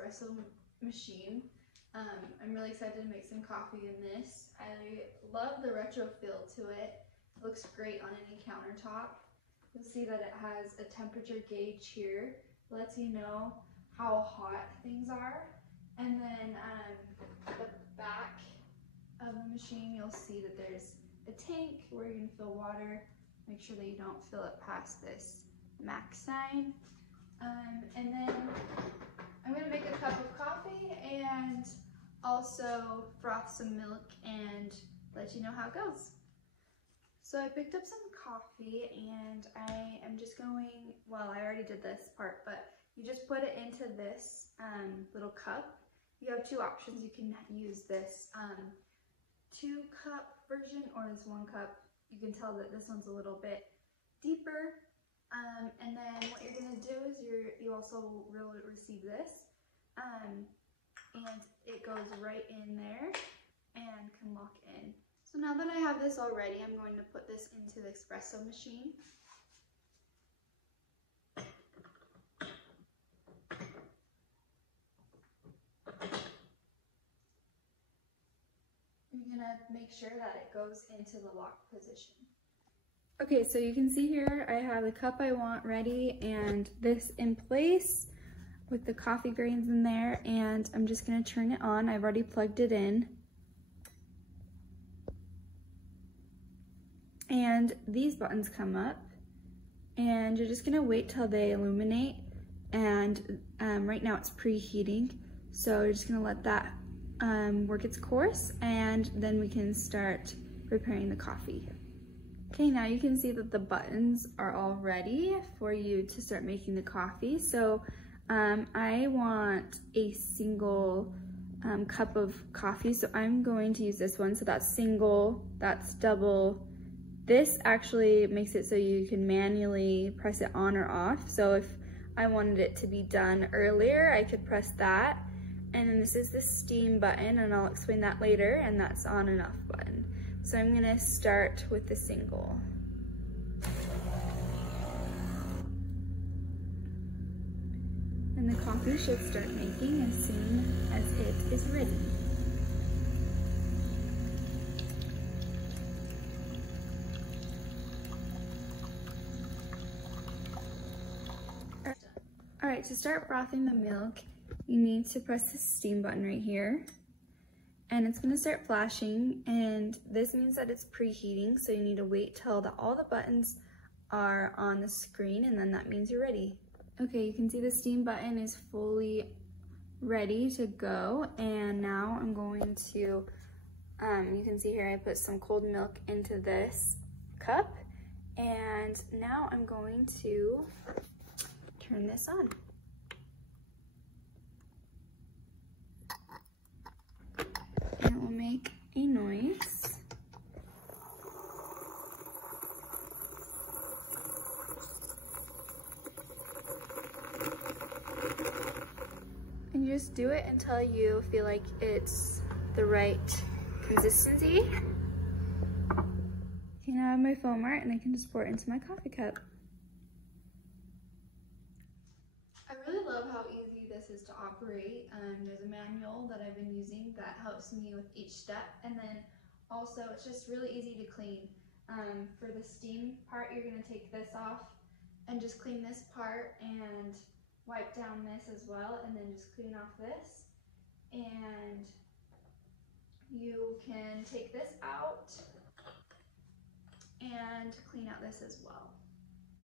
espresso machine. I'm really excited to make some coffee in this. I love the retro feel to it. It looks great on any countertop. You'll see that it has a temperature gauge here. It lets you know how hot things are. And then the back of the machine, you'll see that there's a tank where you can fill water. Make sure that you don't fill it past this max sign. And then I'm gonna make a cup of coffee and also froth some milk and let you know how it goes. So I picked up some coffee and I am just going, well, I already did this part, but you just put it into this little cup. You have two options. You can use this 2-cup version or this 1 cup. You can tell that this one's a little bit deeper. And then what you're gonna do is you also will receive this. And it goes right in there and can lock in. So now that I have this all ready, I'm going to put this into the espresso machine. You're gonna make sure that it goes into the lock position. Okay, so you can see here I have the cup I want ready and this in place with the coffee grains in there, and I'm just gonna turn it on. I've already plugged it in. And these buttons come up and you're just gonna wait till they illuminate, and right now it's preheating. So you're just gonna let that work its course, and then we can start preparing the coffee. Okay, now you can see that the buttons are all ready for you to start making the coffee. So I want a single cup of coffee, so I'm going to use this one. So that's single, that's double. This actually makes it so you can manually press it on or off. So if I wanted it to be done earlier, I could press that. And then this is the steam button, and I'll explain that later, and that's on and off button. So I'm gonna start with the single. And the coffee should start making as soon as it is ready. All right, to start frothing the milk, you need to press the steam button right here, and it's gonna start flashing, and this means that it's preheating, so you need to wait till all the buttons are on the screen, and then that means you're ready. Okay, you can see the steam button is fully ready to go, and now I'm going to, you can see here I put some cold milk into this cup, and now I'm going to turn this on. And it will make a noise. And you just do it until you feel like it's the right consistency. Okay, now I have my foam art and I can just pour it into my coffee cup. I really love how easy this is to operate. There's a manual that I've been using that helps me with each step, and then also it's just really easy to clean. For the steam part, you're going to take this off and just clean this part and wipe down this as well, and then just clean off this. And you can take this out and clean out this as well.